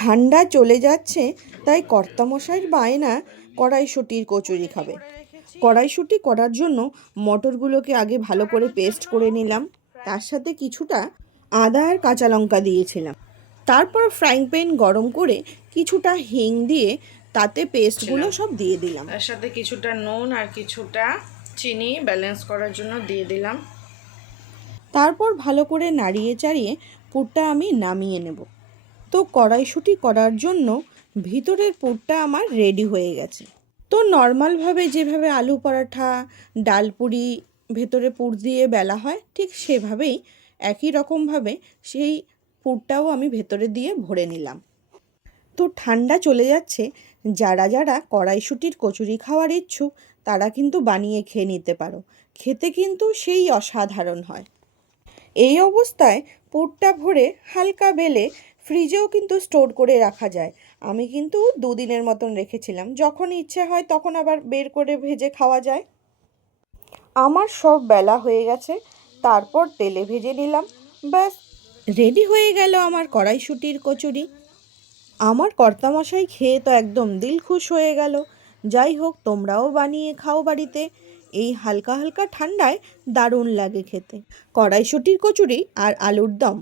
ঠান্ডা চলে যাচ্ছে, তাই কর্তামশাইয়ের বায়না কড়াইশুঁটির কচুরি খাবে। কড়াইশুঁটি করার জন্য মটরগুলোকে আগে ভালো করে পেস্ট করে নিলাম, তার সাথে কিছুটা আদা আর কাঁচা লঙ্কা দিয়েছিলাম। তারপর ফ্রাইং প্যান গরম করে কিছুটা হিং দিয়ে তাতে পেস্টগুলো সব দিয়ে দিলাম। তার সাথে কিছুটা নুন আর কিছুটা চিনি ব্যালেন্স করার জন্য দিয়ে দিলাম। তারপর ভালো করে নাড়িয়ে চাড়িয়ে পুরটা আমি নামিয়ে নেব। তো কড়াইশুঁটি করার জন্য ভিতরের পুরটা আমার রেডি হয়ে গেছে। তো নর্মালভাবে যেভাবে আলু পরাঠা, ডাল পুরি ভেতরে পুর দিয়ে বেলা হয়, ঠিক সেভাবেই একই রকমভাবে সেই পুরটাও আমি ভেতরে দিয়ে ভরে নিলাম। তো ঠান্ডা চলে যাচ্ছে, যারা যারা কড়াইশুঁটির কচুরি খাওয়ার ইচ্ছুক তারা কিন্তু বানিয়ে খেয়ে নিতে পারো। খেতে কিন্তু সেই অসাধারণ হয়। এই অবস্থায় পুরটা ভরে হালকা বেলে ফ্রিজেও কিন্তু স্টোর করে রাখা যায়। আমি কিন্তু 2 দিনের মতন রেখেছিলাম, যখন ইচ্ছে হয় তখন আবার বের করে ভেজে খাওয়া যায়। আমার সব বেলা হয়ে গেছে, তারপর তেলে ভেজে নিলাম। ব্যাস, রেডি হয়ে গেল আমার কড়াইশুঁটির কচুরি। আমার কর্তামশাই খেয়ে তো একদম দিল খুশ হয়ে গেল। যাই হোক, তোমরাও বানিয়ে খাও বাড়িতে, এই হালকা হালকা ঠান্ডায় দারুণ লাগে খেতে। কড়াইশুঁটির কচুরি আর আলুর দম